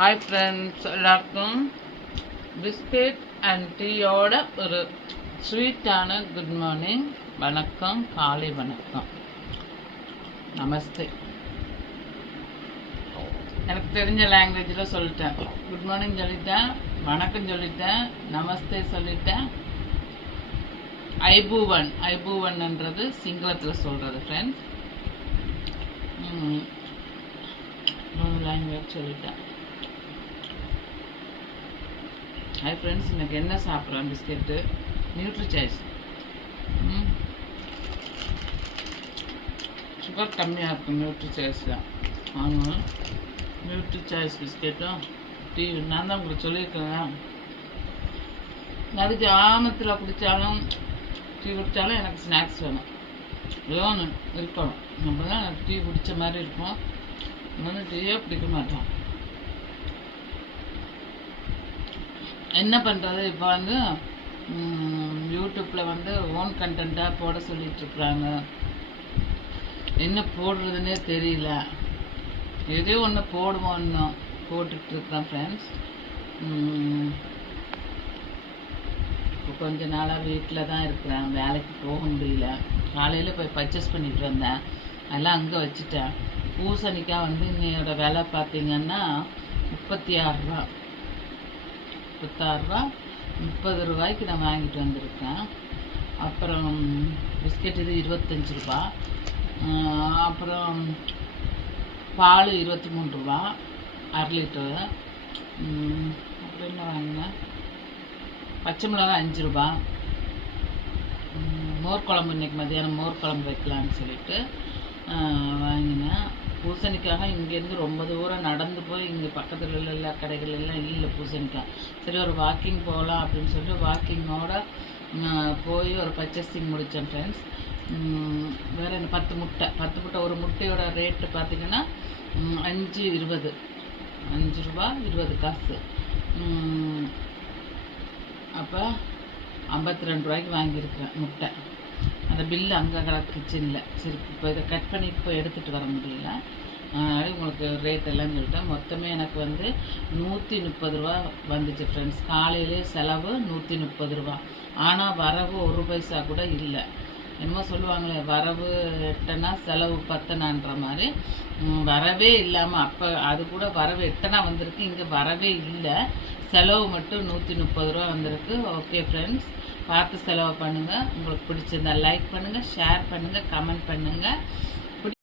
Hi friends, எல்லாருக்கும் biscuit and டீயோட ஒரு ஸ்வீட்டான குட் மார்னிங். வணக்கம், காலை வணக்கம், நமஸ்தே. எனக்கு தெரிஞ்ச லாங்குவேஜில் சொல்லிட்டேன். குட் மார்னிங் சொல்லிட்டேன், வணக்கம் சொல்லிட்டேன், நமஸ்தே சொல்லிட்டேன். ஐபூவன்ன்றது சிங்களத்தில் சொல்கிறது ஃப்ரெண்ட்ஸ். லாங்குவேஜ் சொல்லிட்டேன். ஹாய் ஃப்ரெண்ட்ஸ், எனக்கு என்ன சாப்பிட்றேன்? Biscuit nutri choice. சுகர் கம்மியாக இருக்கும் நியூட்ரி சாய்ஸில். வாங்குவேன் நியூட்ரி சாய்ஸ் பிஸ்கெட்டும் டீ. நான் தான் உங்களுக்கு சொல்லியிருக்கேன், நடுச்சு ஆமத்தில் குடித்தாலும் டீ குடித்தாலும் எனக்கு ஸ்நாக்ஸ் வேணும், ஏதோ ஒன்று இருக்கணும். அப்போ தான் எனக்கு டீ குடித்த மாதிரி இருக்கும். வந்து டீயே பிடிக்க மாட்டோம். என்ன பண்ணுறது, இப்போ வந்து யூடியூப்பில் வந்து ஓன் கண்டென்ட்டாக போட சொல்லிகிட்ருக்குறாங்க. என்ன போடுறதுன்னே தெரியல. எதோ ஒன்று போடுவோன்னு போட்டுட்ருக்குறேன் ஃப்ரெண்ட்ஸ். இப்போ கொஞ்ச நாளாக வீட்டில் தான் இருக்கிறேன், வேலைக்கு போக முடியல. காலையில் போய் பர்ச்சேஸ் பண்ணிட்டு வந்தேன், அதெல்லாம் அங்கே வச்சுட்டேன். பூசணிக்காய் வந்து இன்னையோட விலை பார்த்தீங்கன்னா 36 ரூபா. 30 ரூபாய்க்கு நான் வாங்கிட்டு வந்திருக்கேன். அப்புறம் பிஸ்கெட் இது 25 ரூபா. அப்புறம் பால் 23 ரூபா 1/2 லிட்டரு. அப்புறம் என்ன வாங்கினேன், பச்சை மிளகாய் 5 ரூபா. மோர் குழம்பு, இன்றைக்கி மத்தியானம் மோர் குழம்பு வைக்கலான்னு சொல்லிட்டு வாங்கினேன். பூசணிக்காய் இங்கேருந்து ரொம்ப தூரம் நடந்து போய் இங்கே பக்கத்தில் உள்ள கடைகள் எல்லாம் இல்லை பூசணிக்காய். சரி, ஒரு வாக்கிங் போகலாம் அப்படின்னு சொல்லிட்டு வாக்கிங்கோட போய் ஒரு பர்ச்சேசிங் முடித்தேன் ஃப்ரெண்ட்ஸ். வேறு என்ன, 10 முட்டை. ஒரு முட்டையோட ரேட்டு பார்த்திங்கன்னா 5.20, 5 ரூபா 20 காசு. அப்போ 52 ரூபாய்க்கு வாங்கியிருக்கிறேன் முட்டை. அந்த பில்லு அங்கே கிச்சனில். சரி, இப்போ இதை கட் பண்ணி இப்போ எடுத்துகிட்டு வர முடியல, அதனால் உங்களுக்கு ரேட் எல்லாம் சொல்லிட்டேன். மொத்தமே எனக்கு வந்து 130 ரூபா வந்துச்சு ஃப்ரெண்ட்ஸ். காலையிலே செலவு 130 ரூபா. ஆனால் வரவு 1 பைசா கூட இல்லை. என்னமோ சொல்லுவாங்களே, வரவு 8 செலவு 10ன்ற மாதிரி. வரவே இல்லாமல் அப்போ அது கூட வரவு 8 வந்திருக்கு, இங்கே வரவே இல்லை. செலவு மட்டும் 130 ரூபா வந்திருக்கு. ஓகே ஃப்ரெண்ட்ஸ், பார்த்து செலவு பண்ணுங்கள். உங்களுக்கு பிடிச்சிருந்தா லைக் பண்ணுங்கள், ஷேர் பண்ணுங்கள், கமெண்ட் பண்ணுங்கள்.